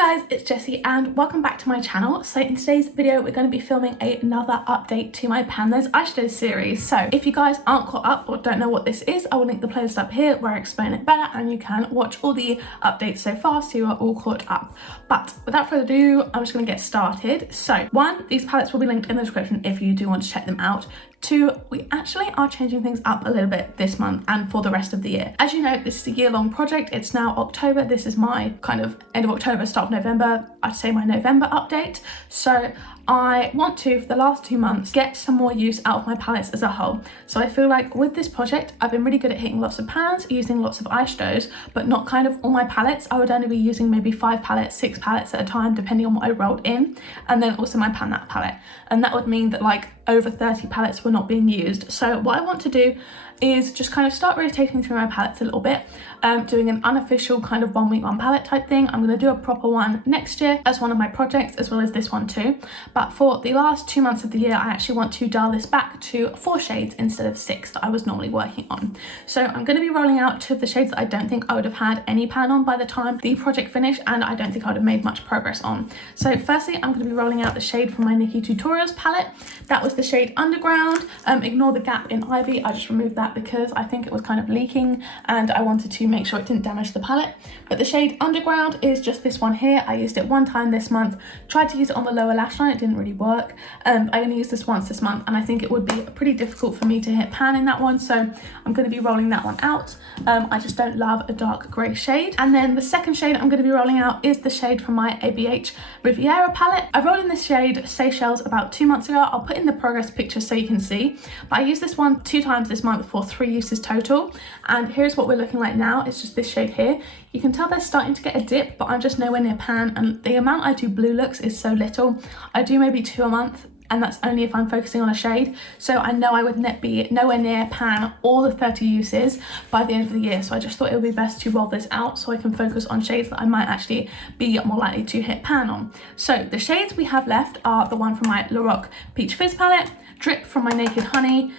guys, it's Jessie and welcome back to my channel. So in today's video we're going to be filming another update to my THOSE eyeshadow series. So if you guys aren't caught up or don't know what this is, I will link the playlist up here where I explain it better and you can watch all the updates so far so you are all caught up. But without further ado, I'm just going to get started. So one, these palettes will be linked in the description if you do want to check them out. Two, we actually are changing things up a little bit this month and for the rest of the year. As you know, this is a year-long project. It's now October. This is my kind of end of October, start of November, I'd say my November update. So I want to, for the last 2 months, get some more use out of my palettes as a whole. So I feel like with this project, I've been really good at hitting lots of pans, using lots of eyeshadows, but not kind of all my palettes. I would only be using maybe 5 palettes, 6 palettes at a time, depending on what I rolled in. And then also my pan that palette. And that would mean that like over 30 palettes were not being used. So what I want to do is just kind of start rotating through my palettes a little bit, doing an unofficial kind of 1 week 1 palette type thing. I'm going to do a proper one next year as one of my projects, as well as this one too. But for the last 2 months of the year, I actually want to dial this back to 4 shades instead of 6 that I was normally working on. So I'm going to be rolling out 2 of the shades that I don't think I would have had any pan on by the time the project finished, and I don't think I would have made much progress on. So firstly, I'm going to be rolling out the shade from my Nikki Tutorials palette. That was the shade Underground. Ignore the gap in Ivy, I just removed that because I think it was kind of leaking and I wanted to make sure it didn't damage the palette. But the shade Underground is just this one here. I used it 1 time this month, tried to use it on the lower lash line, it didn't really work. I only used this once this month and I think it would be pretty difficult for me to hit pan in that one, so I'm going to be rolling that one out. I just don't love a dark grey shade. And then the second shade I'm going to be rolling out is the shade from my Abh Riviera Palette. I rolled in this shade Seychelles about 2 months ago. I'll put in the progress picture so you can see, but I used this one 2 times this month for 3 uses total, and here's what we're looking like now. It's just this shade here. You can tell they're starting to get a dip, but I'm just nowhere near pan, and the amount I do blue looks is so little. I do maybe 2 a month, and that's only if I'm focusing on a shade. So I know I would be nowhere near pan all the 30 uses by the end of the year. So I just thought it would be best to roll this out so I can focus on shades that I might actually be more likely to hit pan on. So the shades we have left are the one from my Lorac Peach Fizz palette, Drip from my Naked Honey,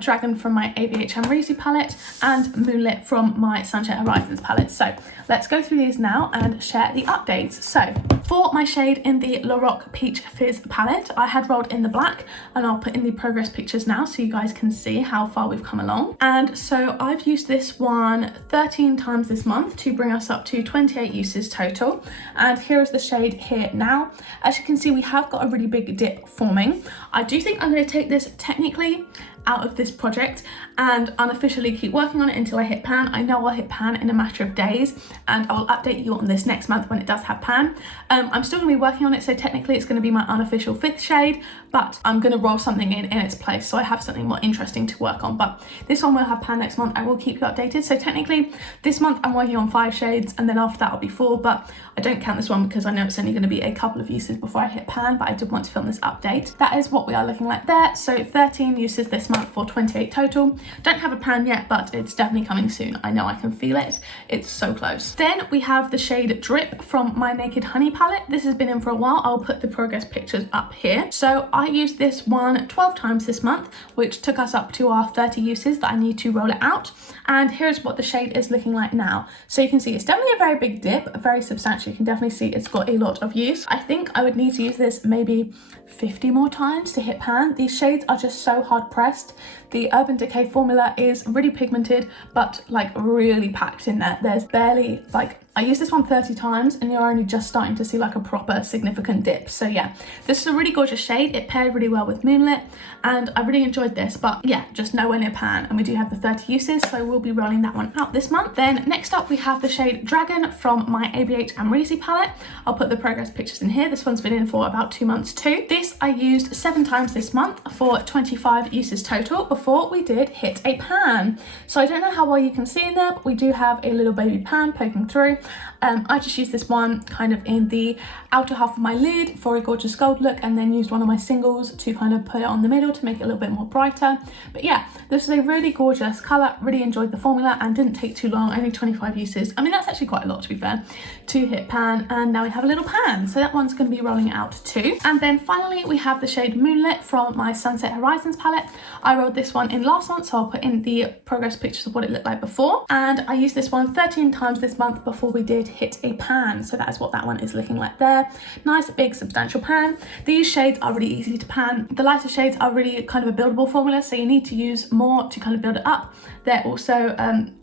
Dragon from my Abh Riviera palette, and Moonlit from my Sunset Horizons palette. So let's go through these now and share the updates. So for my shade in the Lorac Peach Fizz palette, I had rolled in the black, and I'll put in the progress pictures now so you guys can see how far we've come along. And so I've used this one 13 times this month to bring us up to 28 uses total. And here is the shade here now. As you can see, we have got a really big dip forming. I do think I'm going to take this technically out of this project and unofficially keep working on it until I hit pan. I know I'll hit pan in a matter of days, and I'll update you on this next month when it does have pan. I'm still going to be working on it, so technically it's going to be my unofficial 5th shade, but I'm going to roll something in its place so I have something more interesting to work on. But this one will have pan next month. I will keep you updated. So technically this month I'm working on 5 shades, and then after that I'll be 4, but I don't count this one because I know it's only going to be a couple of uses before I hit pan, but I did want to film this update. That is what we are looking like there. So 13 uses this month for 28 total. Don't have a pan yet, but it's definitely coming soon. I know I can feel it. It's so close. Then we have the shade Drip from my Naked Honey palette. This has been in for a while. I'll put the progress pictures up here. So I used this one 12 times this month, which took us up to our 30 uses that I need to roll it out. And here's what the shade is looking like now. So you can see it's definitely a very big dip, very substantial. You can definitely see it's got a lot of use. I think I would need to use this maybe 50 more times to hit pan. These shades are just so hard pressed. The Urban Decay formula is really pigmented, but like really packed in there. There's barely like, I used this one 30 times and you're only just starting to see like a proper significant dip. So yeah, this is a really gorgeous shade. It paired really well with Moonlit and I really enjoyed this, but yeah, just nowhere near pan. And we do have the 30 uses, so we'll be rolling that one out this month. Then next up we have the shade Dragon from my Abh Riviera palette. I'll put the progress pictures in here. This one's been in for about 2 months too. This I used 7 times this month for 25 uses total before we did hit a pan. So I don't know how well you can see in there, but we do have a little baby pan poking through. I just used this one kind of in the outer half of my lid for a gorgeous gold look, and then used one of my singles to kind of put it on the middle to make it a little bit more brighter. But yeah, this is a really gorgeous colour. Really enjoyed the formula and didn't take too long, only 25 uses. I mean, that's actually quite a lot to be fair, to hit pan, and now we have a little pan. So that one's going to be rolling out too. And then finally we have the shade Moonlit from my Sunset Horizons palette. I rolled this one in last month, so I'll put in the progress pictures of what it looked like before. And I used this one 13 times this month before before we did hit a pan. So that is what that one is looking like there. Nice, big, substantial pan. These shades are really easy to pan. The lighter shades are really kind of a buildable formula, so you need to use more to kind of build it up. They're also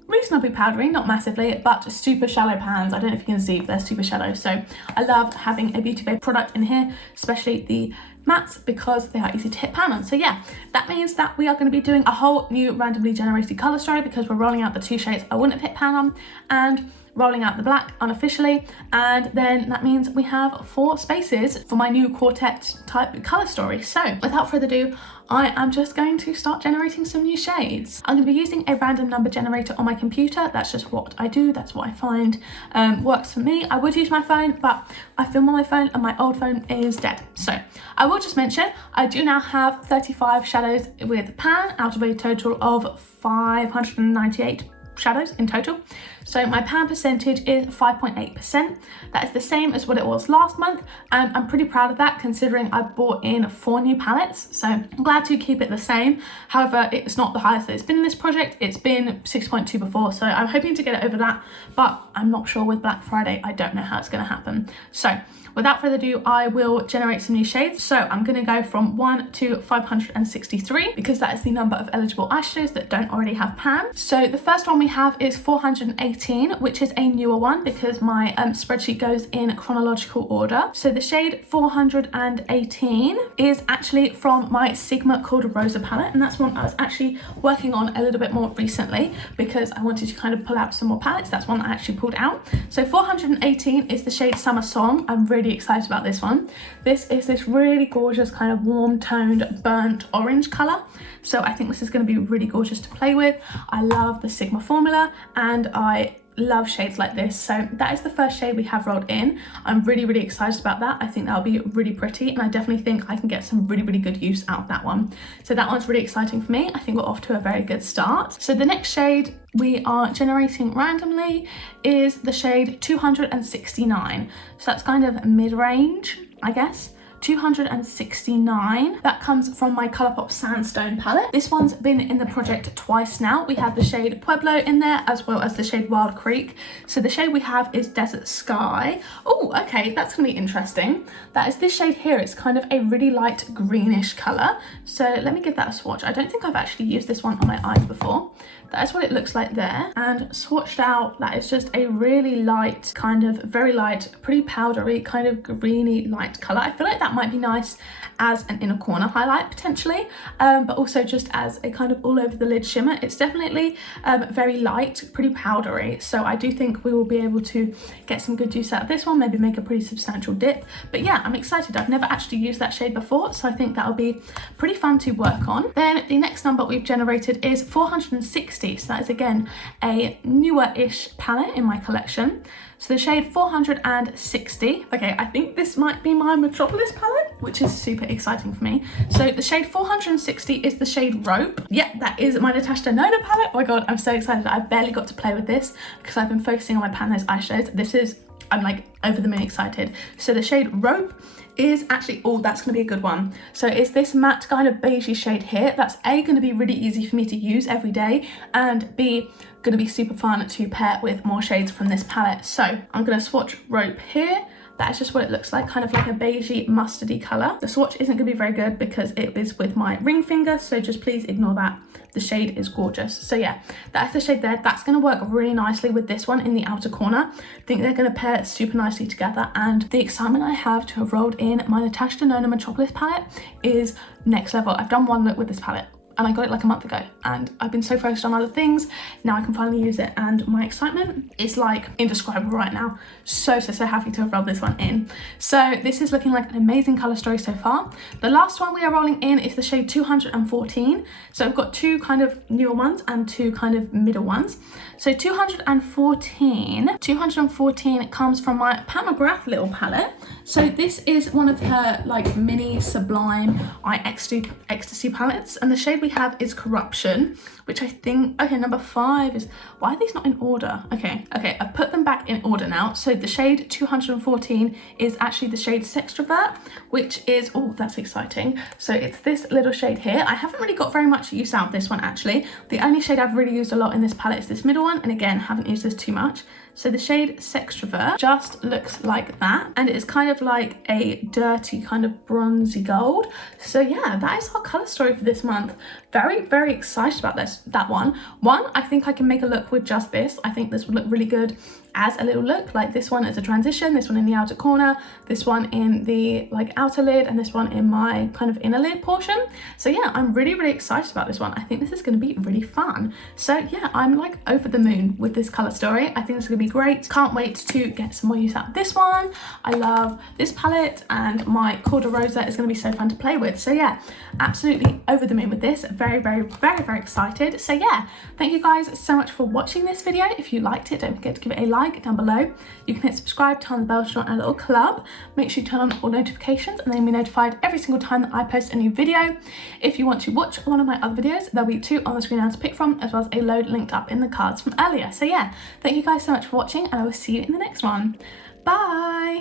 reasonably powdery, not massively, but super shallow pans. I don't know if you can see, but they're super shallow. So I love having a Beauty Bay product in here, especially the mattes, because they are easy to hit pan on. So yeah, that means that we are going to be doing a whole new randomly generated color story, because we're rolling out the 2 shades I wouldn't have hit pan on and rolling out the black unofficially, and then that means we have 4 spaces for my new quartet type color story. So without further ado, I am just going to start generating some new shades. I'm going to be using a random number generator on my computer. That's just what I do. That's what I find works for me. I would use my phone, but I film on my phone and my old phone is dead. So I will just mention, I do now have 35 shadows with pan out of a total of 598 shadows in total. So my pan percentage is 5.8%. That is the same as what it was last month, and I'm pretty proud of that considering I bought in 4 new palettes, so I'm glad to keep it the same. However, it's not the highest that it's been in this project. It's been 6.2 before, so I'm hoping to get it over that, but I'm not sure with Black Friday. I don't know how it's going to happen. So without further ado, I will generate some new shades. So I'm going to go from 1 to 563 because that is the number of eligible eyeshadows that don't already have pan. So the first one we have is 418, which is a newer one because my spreadsheet goes in chronological order. So the shade 418 is actually from my Sigma called Rosa palette, and that's one I was actually working on a little bit more recently because I wanted to kind of pull out some more palettes. That's one I actually pulled out. So 418 is the shade Summer Song. I'm really excited about this one. This is this really gorgeous kind of warm toned burnt orange color, so I think this is going to be really gorgeous to play with. I love the Sigma formula and I love shades like this. So that is the first shade we have rolled in. I'm really excited about that. I think that'll be really pretty, and I definitely think I can get some really good use out of that one. So that one's really exciting for me. I think we're off to a very good start. So the next shade we are generating randomly is the shade 269. So that's kind of mid-range, I guess. 269. That comes from my Colourpop Sandstone palette. This one's been in the project twice now. We have the shade Pueblo in there as well as the shade Wild Creek. So the shade we have is Desert Sky. Oh, okay, that's gonna be interesting. That is this shade here. It's kind of a really light greenish colour. So let me give that a swatch. I don't think I've actually used this one on my eyes before. That is what it looks like there, and swatched out, that is just a really light, kind of very light, pretty powdery, kind of greeny light colour. I feel like that might be nice as an inner corner highlight potentially, but also just as a kind of all over the lid shimmer. It's definitely very light, pretty powdery, so I do think we will be able to get some good use out of this one, maybe make a pretty substantial dip. But yeah, I'm excited. I've never actually used that shade before, so I think that'll be pretty fun to work on. Then the next number we've generated is 460. So that is again a newer-ish palette in my collection. So the shade 460. Okay, I think this might be my Metropolis palette, which is super exciting for me. So the shade 460 is the shade Rope. Yeah, that is my Natasha Nola palette. Oh my god, I'm so excited. I barely got to play with this because I've been focusing on my Pan Those eyeshadows. I'm like over the moon excited. So the shade Rope is actually, oh, that's gonna be a good one. So it's this matte kind of beigey shade here. That's A, gonna be really easy for me to use every day, and B, gonna be super fun to pair with more shades from this palette. So I'm gonna swatch Rope here. That is just what it looks like, kind of like a beigey mustardy colour. The swatch isn't gonna be very good because it is with my ring finger, so just please ignore that. The shade is gorgeous. So yeah, that's the shade there. That's gonna work really nicely with this one in the outer corner. I think they're gonna pair super nicely together, and the excitement I have to have rolled in my Natasha Denona Metropolis palette is next level. I've done one look with this palette and I got it like a month ago, and I've been so focused on other things. Now I can finally use it, and my excitement is like indescribable right now. So happy to have rolled this one in. So this is looking like an amazing color story so far. The last one we are rolling in is the shade 214. So I've got 2 kind of newer ones and 2 kind of middle ones. So 214 comes from my Pat McGrath little palette. So this is one of her like mini Sublime Eye Ecstasy palettes, and the shade we have is Corruption, which I think, okay, number 5 is, why are these not in order? Okay, I've put them back in order now. So the shade 214 is actually the shade Sextrovert, which is, oh, that's exciting. So it's this little shade here. I haven't really got very much use out of this one actually. The only shade I've really used a lot in this palette is this middle one, and again, haven't used this too much. So the shade Sextrovert just looks like that, and it's kind of like a dirty kind of bronzy gold. So yeah, that is our colour story for this month. Very, very excited about that one. I think I can make a look with just this. I think this would look really good as a little look, like this one as a transition, this one in the outer corner, this one in the like outer lid, and this one in my kind of inner lid portion. So yeah, I'm really, really excited about this one. I think this is going to be really fun. So yeah, I'm like over the moon with this colour story. I think this is going to be great. Can't wait to get some more use out of this one. I love this palette, and my Corda Rosa is going to be so fun to play with. So yeah, absolutely over the moon with this. Very, very, very, very excited. So yeah, thank you guys so much for watching this video. If you liked it, don't forget to give it a like down below. You can hit subscribe, turn on the bell to join our little club. Make sure you turn on all notifications and then be notified every single time that I post a new video. If you want to watch one of my other videos, there'll be 2 on the screen now to pick from, as well as a load linked up in the cards from earlier. So yeah, thank you guys so much for watching, and I will see you in the next one. Bye!